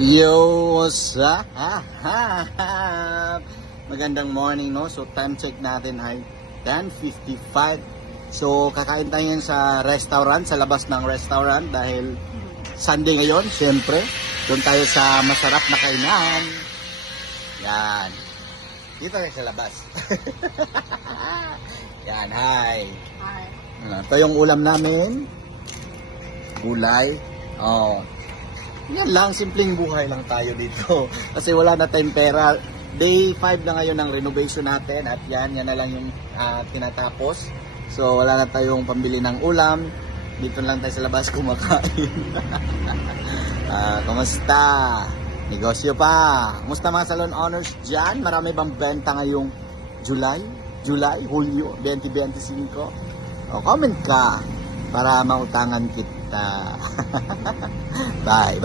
Yo, what's up? Magandang morning, no? So, time check natin ay 10:55. So, kakain tayo yan sa restaurant, sa labas ng restaurant dahil Sunday ngayon, siyempre. Doon tayo sa masarap na kainan. Yan. Dito tayo sa labas. Yan, hi. Hi. Ito yung ulam namin. Gulay. Oh. Yan lang, simpleng buhay lang tayo dito. Kasi wala na tayong pera. Day 5 na ngayon ng renovation natin. At yan na lang yung tinatapos. So wala na tayong pambili ng ulam. Dito lang tayo sa labas kumakain. Kumusta? Negosyo pa. Kumusta mga salon owners dyan? Marami bang benta ngayong July, Hulyo, 2025? O, comment ka para mautangan kita. Bye.